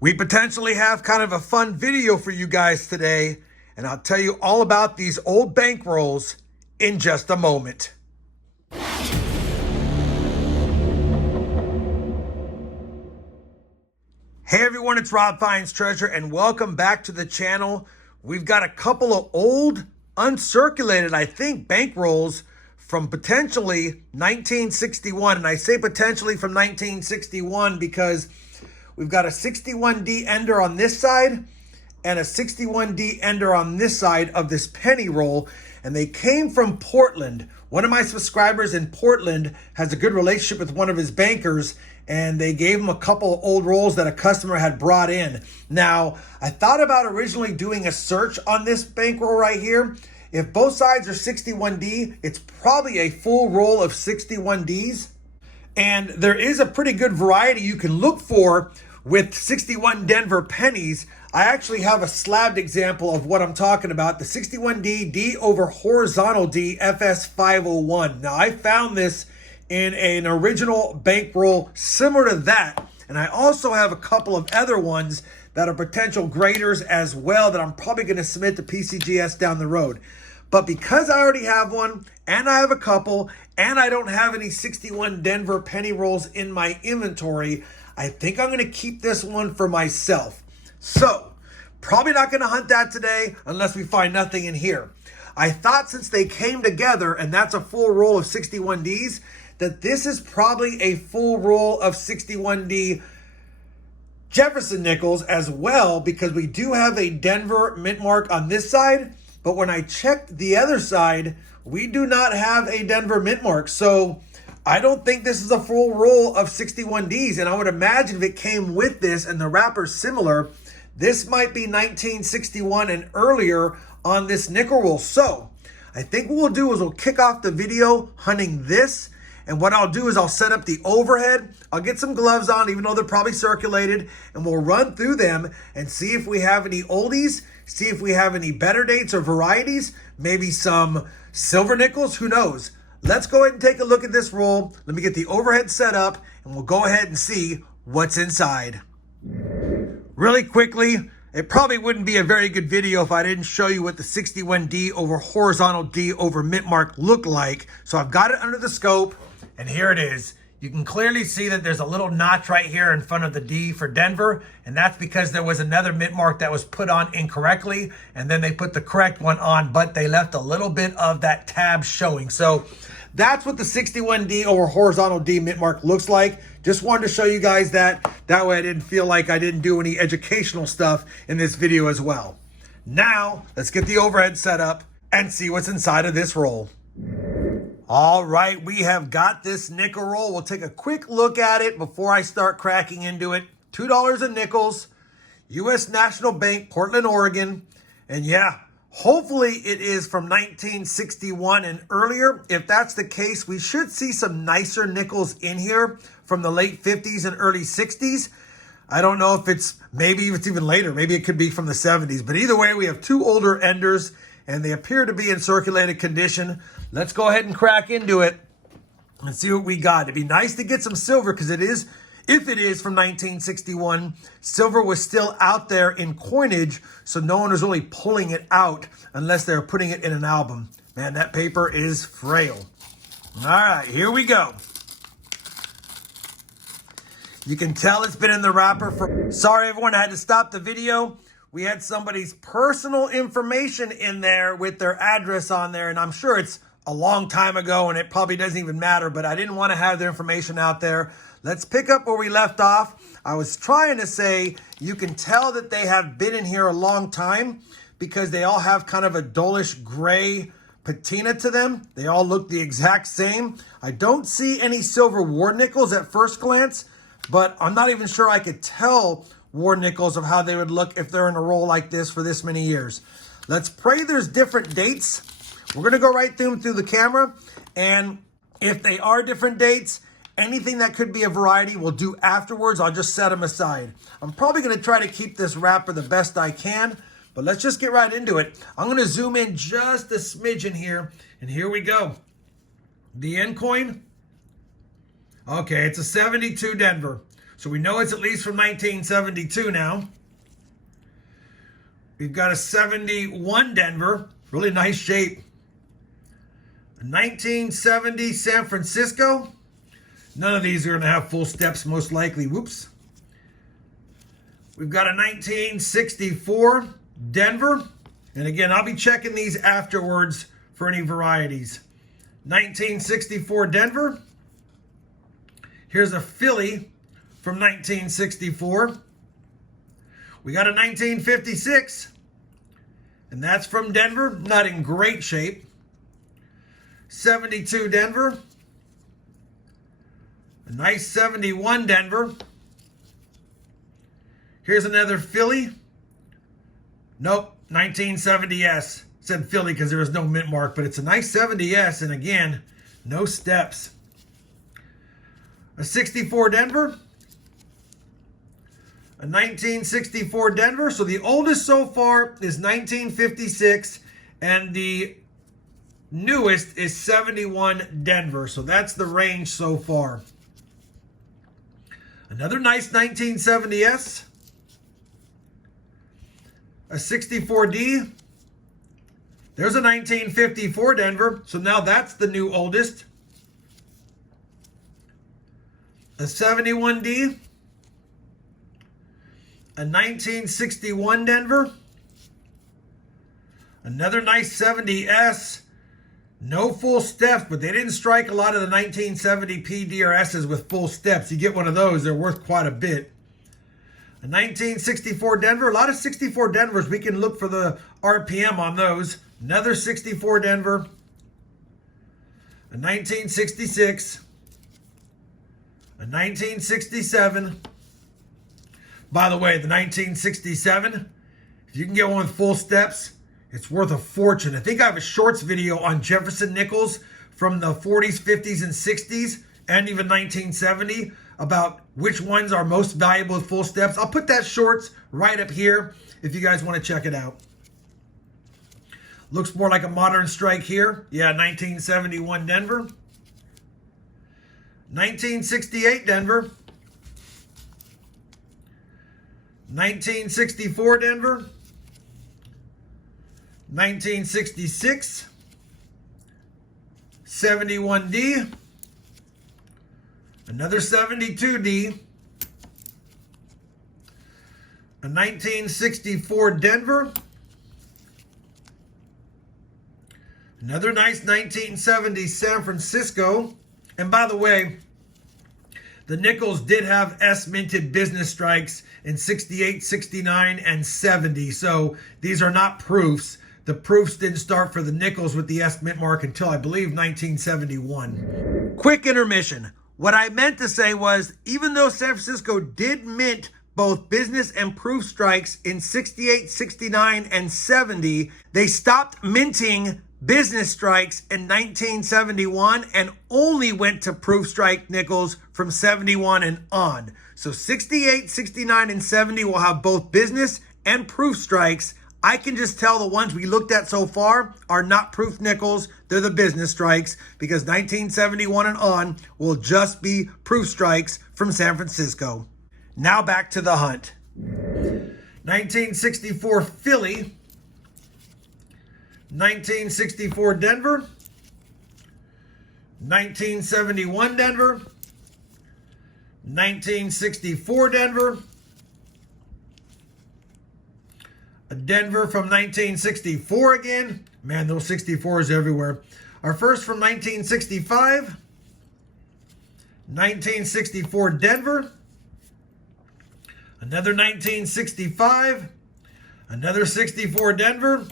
We potentially have kind of a fun video for you guys today, and I'll tell you all about these old bankrolls in just a moment. Hey everyone, it's RobFindsTreasure, and welcome back to the channel. We've got a couple of old, uncirculated, I think, bankrolls from potentially 1961. And I say potentially from 1961 because we've got a 61D ender on this side and a 61D ender on this side of this penny roll. And they came from Portland. One of my subscribers in Portland has a good relationship with one of his bankers, and they gave him a couple of old rolls that a customer had brought in. Now, I thought about originally doing a search on this bankroll right here. If both sides are 61D, it's probably a full roll of 61Ds. And there is a pretty good variety you can look for with 61 Denver pennies. I actually have a slabbed example of what I'm talking about. The 61D D over horizontal D FS 501. Now, I found this in an original bankroll similar to that. And I also have a couple of other ones that are potential graders as well that I'm probably going to submit to PCGS down the road. But because I already have one, and I have a couple, and I don't have any 61 Denver penny rolls in my inventory, I think I'm going to keep this one for myself. So, probably not going to hunt that today unless we find nothing in here. I thought since they came together, and that's a full roll of 61Ds, that this is probably a full roll of 61D Jefferson nickels as well, because we do have a Denver mint mark on this side, but when I checked the other side, we do not have a Denver mint mark. So I don't think this is a full roll of 61Ds, and I would imagine if it came with this and the wrapper's similar, this might be 1961 and earlier on this nickel roll. So I think what we'll do is we'll kick off the video hunting this. And what I'll do is I'll set up the overhead. I'll get some gloves on, even though they're probably circulated, and we'll run through them and see if we have any oldies, see if we have any better dates or varieties, maybe some silver nickels, who knows. Let's go ahead and take a look at this roll. Let me get the overhead set up, and we'll go ahead and see what's inside. Really quickly, it probably wouldn't be a very good video if I didn't show you what the 61D over horizontal D over mint mark look like. So I've got it under the scope. And here it is. You can clearly see that there's a little notch right here in front of the D for Denver. And that's because there was another mint mark that was put on incorrectly. And then they put the correct one on, but they left a little bit of that tab showing. So that's what the 61D over horizontal D mint mark looks like. Just wanted to show you guys that. That way I didn't feel like I didn't do any educational stuff in this video as well. Now, let's get the overhead set up and see what's inside of this roll. All right, we have got this nickel roll. We'll take a quick look at it before I start cracking into it. $2 in nickels, U.S. National Bank, Portland, Oregon. And yeah, hopefully it is from 1961 and earlier. If that's the case, we should see some nicer nickels in here from the late 50s and early 60s. I don't know if it's, maybe it's even later. Maybe it could be from the 70s. But either way, we have two older enders, and they appear to be in circulated condition. Let's go ahead and crack into it and see what we got. It'd be nice to get some silver because it is, if it is from 1961, silver was still out there in coinage, so no one was really pulling it out unless they're putting it in an album. Man, that paper is frail. All right, here we go. You can tell it's been in the wrapper for... Sorry, everyone, I had to stop the video. We had somebody's personal information in there with their address on there, and I'm sure it's a long time ago and it probably doesn't even matter, but I didn't want to have their information out there. Let's pick up where we left off. I was trying to say you can tell that they have been in here a long time because they all have kind of a dullish gray patina to them. They all look the exact same. I don't see any silver war nickels at first glance, but I'm not even sure I could tell war nickels of how they would look if they're in a roll like this for this many years. Let's pray there's different dates. We're going to go right through them through the camera, and if they are different dates, anything that could be a variety we'll do afterwards. I'll just set them aside. I'm probably going to try to keep this wrapper the best I can, but let's just get right into it. I'm going to zoom in just a smidgen here, and here we go. The end coin. Okay, it's a 72 Denver. So we know it's at least from 1972 now. We've got a 71 Denver, really nice shape. A 1970 San Francisco. None of these are going to have full steps, most likely. Whoops. We've got a 1964 Denver. And again, I'll be checking these afterwards for any varieties. 1964 Denver. Here's a Philly from 1964. We got a 1956. And that's from Denver. Not in great shape. 72 Denver. A nice 71 Denver. Here's another Philly. Nope, 1970S. Said Philly because there was no mint mark, but it's a nice 70S, and again, no steps. A 64 Denver. A 1964 Denver. So the oldest so far is 1956, and the newest is 71 Denver. So that's the range so far. Another nice 1970S. A 64D. There's a 1954 Denver. So now that's the new oldest. A 71D. A 1961 Denver. Another nice 70S. No full steps, but they didn't strike a lot of the 1970 PDRSs with full steps. You get one of those, they're worth quite a bit. A 1964 Denver. A lot of 64 Denvers. We can look for the RPM on those. Another 64 Denver. A 1966. A 1967. By the way, the 1967, if you can get one with full steps, it's worth a fortune. I think I have a shorts video on Jefferson nickels from the 40s, 50s, and 60s, and even 1970, about which ones are most valuable with full steps. I'll put that shorts right up here if you guys want to check it out. Looks more like a modern strike here. Yeah, 1971 Denver. 1968 Denver. 1964 Denver. 1966. 71D. Another 72D. A 1964 Denver. Another nice 1970 San Francisco. And by the way, the nickels did have S-minted business strikes in 68, 69, and 70. So these are not proofs. The proofs didn't start for the nickels with the S-mint mark until, I believe, 1971. Quick intermission. What I meant to say was, even though San Francisco did mint both business and proof strikes in 68, 69, and 70, they stopped minting business strikes in 1971 and only went to proof strike nickels from 71 and on. So 68, 69, and 70 will have both business and proof strikes. I can just tell the ones we looked at so far are not proof nickels. They're the business strikes, because 1971 and on will just be proof strikes from San Francisco. Now back to the hunt. 1964 Philly. 1964 Denver. 1971 Denver. 1964 Denver. A Denver from 1964 again. Man, those 64s everywhere. Our first from 1965. 1964 Denver. Another 1965. Another 64 Denver.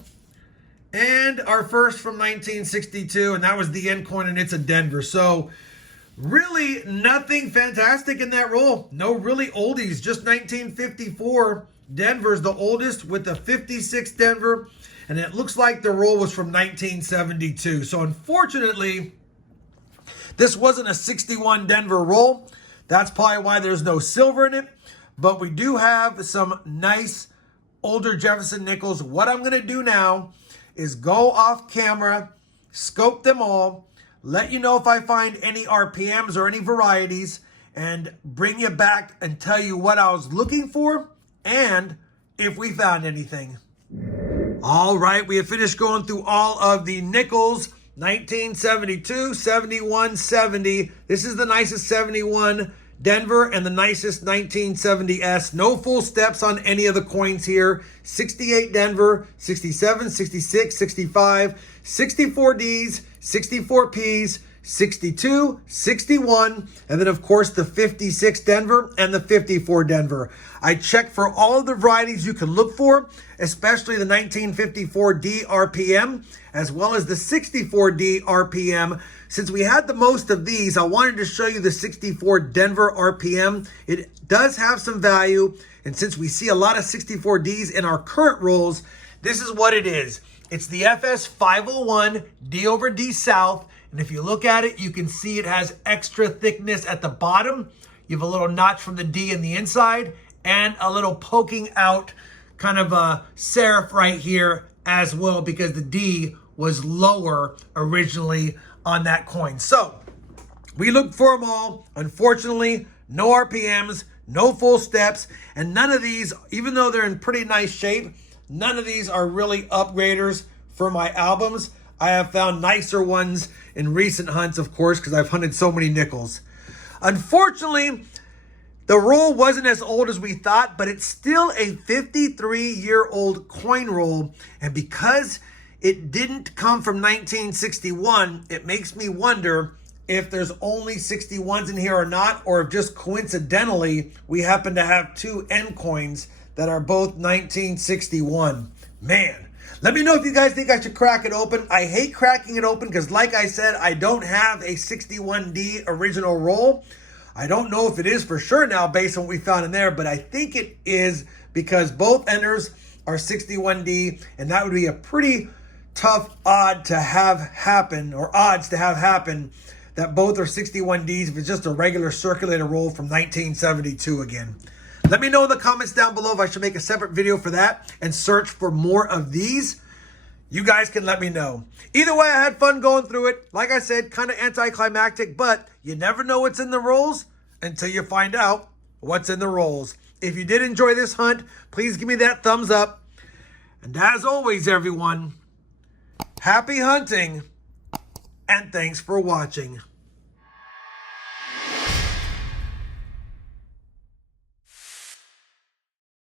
And our first from 1962, and that was the end coin, and it's a Denver. So really nothing fantastic in that roll. No really oldies, just 1954. Denver's the oldest with a 56 Denver, and it looks like the roll was from 1972. So unfortunately, this wasn't a 61 Denver roll. That's probably why there's no silver in it. But we do have some nice older Jefferson nickels. What I'm going to do now is go off camera, scope them all, let you know if I find any RPMs or any varieties, and bring you back and tell you what I was looking for and if we found anything. All right, we have finished going through all of the nickels. 1972, 71, 70. This is the nicest 71 Denver and the nicest 1970S. No full steps on any of the coins here. 68 Denver, 67, 66, 65, 64 Ds, 64 Ps, 62, 61, and then of course the 56 Denver and the 54 Denver. I checked for all of the varieties you can look for, especially the 1954 D RPM, as well as the 64 D RPM. Since we had the most of these, I wanted to show you the 64 Denver RPM. It does have some value, and since we see a lot of 64 Ds in our current rolls, this is what it is. It's the FS 501 D over D South. And if you look at it, you can see it has extra thickness at the bottom. You have a little notch from the D in the inside and a little poking out kind of a serif right here as well, because the D was lower originally on that coin. So we looked for them all. Unfortunately, no RPMs, no full steps, and none of these, even though they're in pretty nice shape, none of these are really upgraders for my albums. I have found nicer ones in recent hunts, of course, because I've hunted so many nickels. Unfortunately, the roll wasn't as old as we thought, but it's still a 53-year-old coin roll. And because it didn't come from 1961, it makes me wonder if there's only 61s in here or not, or if just coincidentally we happen to have two N coins that are both 1961. Man. Let me know if you guys think I should crack it open. I hate cracking it open because, like I said, I don't have a 61D original roll. I don't know if it is for sure now based on what we found in there, but I think it is because both enders are 61D, and that would be a pretty tough odd to have happen, or odds to have happen, that both are 61Ds if it's just a regular circulator roll from 1972 again. Let me know in the comments down below if I should make a separate video for that and search for more of these. You guys can let me know. Either way, I had fun going through it. Like I said, kind of anticlimactic, but you never know what's in the rolls until you find out what's in the rolls. If you did enjoy this hunt, please give me that thumbs up. And as always, everyone, happy hunting and thanks for watching.